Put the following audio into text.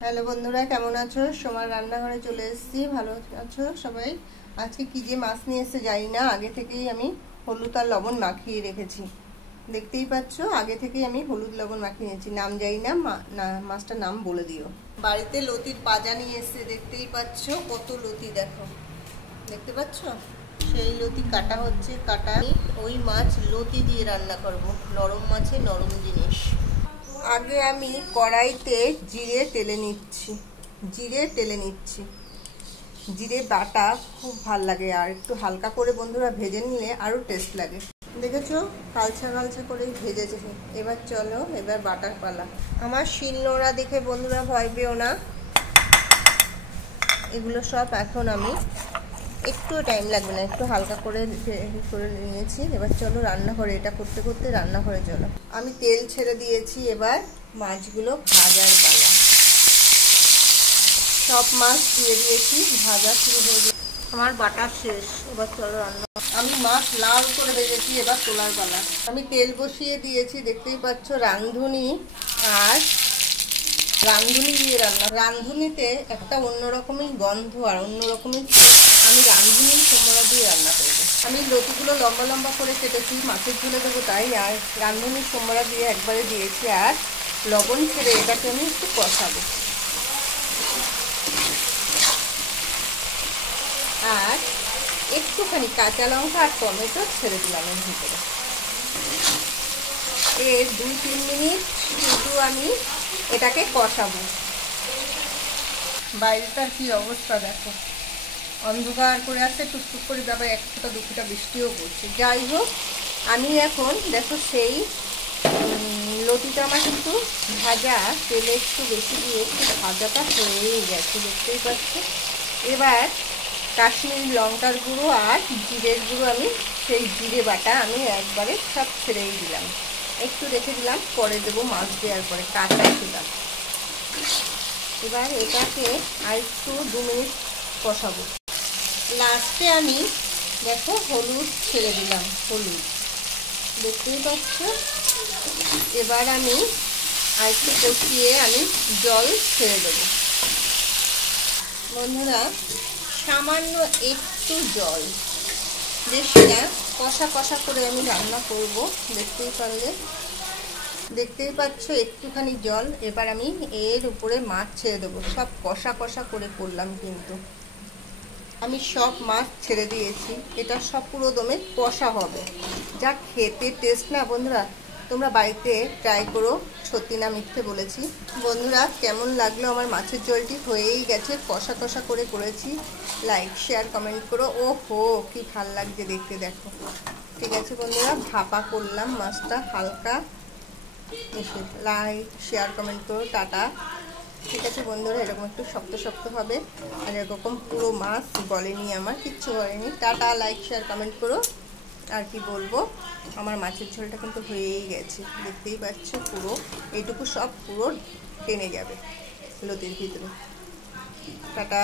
Hello বন্ধুরা, কেমন আছো? সোমার রান্নাঘরে চলে এসেছি। ভালো আছো সবাই? আজকে কি যে মাছ নিয়ে এসে জানি না, আগে থেকেই আমি হলুদ আর লবণ মাখিয়ে রেখেছি। দেখতেই পাচ্ছ, আগে থেকেই আমি হলুদ লবণ মাখিয়ে নিয়েছি। নাম জানি না, মাছটার নাম বলে দিও। বাড়িতে লতির পাজা নিয়ে এসে, দেখতেই পাচ্ছ কত লতি, দেখো, দেখতে পাচ্ছ? সেই লতি কাটা হচ্ছে। কাটা ওই মাছ লতি দিয়ে রান্না করব। নরম মাছে নরম জিনিস। আগে আমি কড়াইতে জিরে টেলে নিচ্ছি। জিরে বাটা খুব ভাল লাগে, আর একটু হালকা করে বন্ধুরা ভেজে নিলে আরও টেস্ট লাগে। দেখেছো, কালচা কালচা করে ভেজেছে। এবার চলো, এবার বাটার পালা। আমার শিলনোড়া দেখে বন্ধুরা ভয় পেও না, এগুলো সব এখন আমি একটু টাইম লাগবে না, একটু হালকা করে নিয়েছি। এবার চলো রান্নাঘরে, এটা করতে করতে রান্নাঘরে চলো। আমি তেল ছেড়ে দিয়েছি, এবার মাছগুলো ভাজার পালা। সব মাছ দিয়ে দিয়েছি, ভাজা শুরু হয়ে গেছে। আমার বাটা শেষ, এবার চলো রান্না। আমি মাছ লাল করে ভেজেছি, এবার তোলার পালা। আমি তেল বসিয়ে দিয়েছি, দেখতেই পাচ্ছ। রাঁধুনি দিয়ে রাঁধুনিতে একটা অন্যরকমই গন্ধ আর অন্যরকমই তেল। আমি রাঁধুনির কুমড়া দিয়ে রান্না করবো। আমি লতিগুলো লম্বা লম্বা করে কেটেছি, মাছের ঝোলে দেবো তাই। আর রাঁধুনির কুমড়া দিয়ে একবারে দিয়েছি, আর লবণ ছেড়ে এটাকে আমি একটু কষাবো। আর একটুখানি কাঁচা লঙ্কা আর টমেটো ছেড়ে দিলাম এর ভিতরে। এর 2-3 মিনিট শুধু আমি এটাকে কষাবো। বাইরেটার কি অবস্থা দেখো, অন্ধকার করে আসছে, টুকটুক করে যাবে, 1 ফোঁটা 2 ফোঁটা বৃষ্টিও পড়ছে। যাই হোক, আমি এখন দেখো সেই লতিটা আমার কিন্তু ভাজা, তেলে একটু বেশি দিয়ে একটু ভাজাটা হয়েই গেছে, দেখতেই পাচ্ছি। এবার কাশ্মীরি লঙ্কার গুঁড়ো আর জিরের গুঁড়ো, আমি সেই জিরে বাটা আমি একবারে সব ছেড়েই দিলাম। একটু রেখে দিলাম, পরে দেবো মাছ দেওয়ার পরে, কাঁচা দিলাম। এবার এটাকে আর একটু 2 মিনিট কষাবো। লাস্টে আমি দেখো হলুদ ছেড়ে দিলাম, হলুদ, দেখতেই পাচ্ছ। এবার আমি আর একটু কষিয়ে আমি জল ছেড়ে দেবো। বন্ধুরা, সামান্য একটু জল, বেশি না, কষা কষা করে আমি রান্না করব। দেখতেই পাচ্ছ একটুখানি জল। এবার আমি এর উপরে মাছ ছেড়ে দেবো। সব কষা কষা করে করলাম, কিন্তু আমি সব মাছ ছেড়ে দিয়েছি। এটা সব পুরো দমে কষা হবে, যা খেতে টেস্ট না বন্ধুরা। তোমরা বাড়িতে ট্রাই করো, সত্যি না মিথ্যে বলেছি। বন্ধুরা, কেমন লাগলো আমার মাছের ঝোলটি? হয়েই গেছে, কষা কষা করে করেছি। লাইক শেয়ার কমেন্ট করো। ও হো, কি ভাল লাগছে দেখতে, দেখো। ঠিক আছে বন্ধুরা, ভাপা করলাম মাছটা হালকা। এসে লাইক শেয়ার কমেন্ট করো, টাটা। ঠিক আছে বন্ধুরা, এরকম একটু শক্ত শক্ত হবে, আর এরকম পুরো মাছ গলেনি, আমার কিচ্ছু হয়নি। টাটা, লাইক শেয়ার কমেন্ট করো। আর কি বলবো, আমার মাছের ঝোলটা কিন্তু হয়েই গেছে, দেখতেই পাচ্ছ। পুরো এইটুকু সব পুরো টেনে যাবে লতির ভিতরে। টাটা।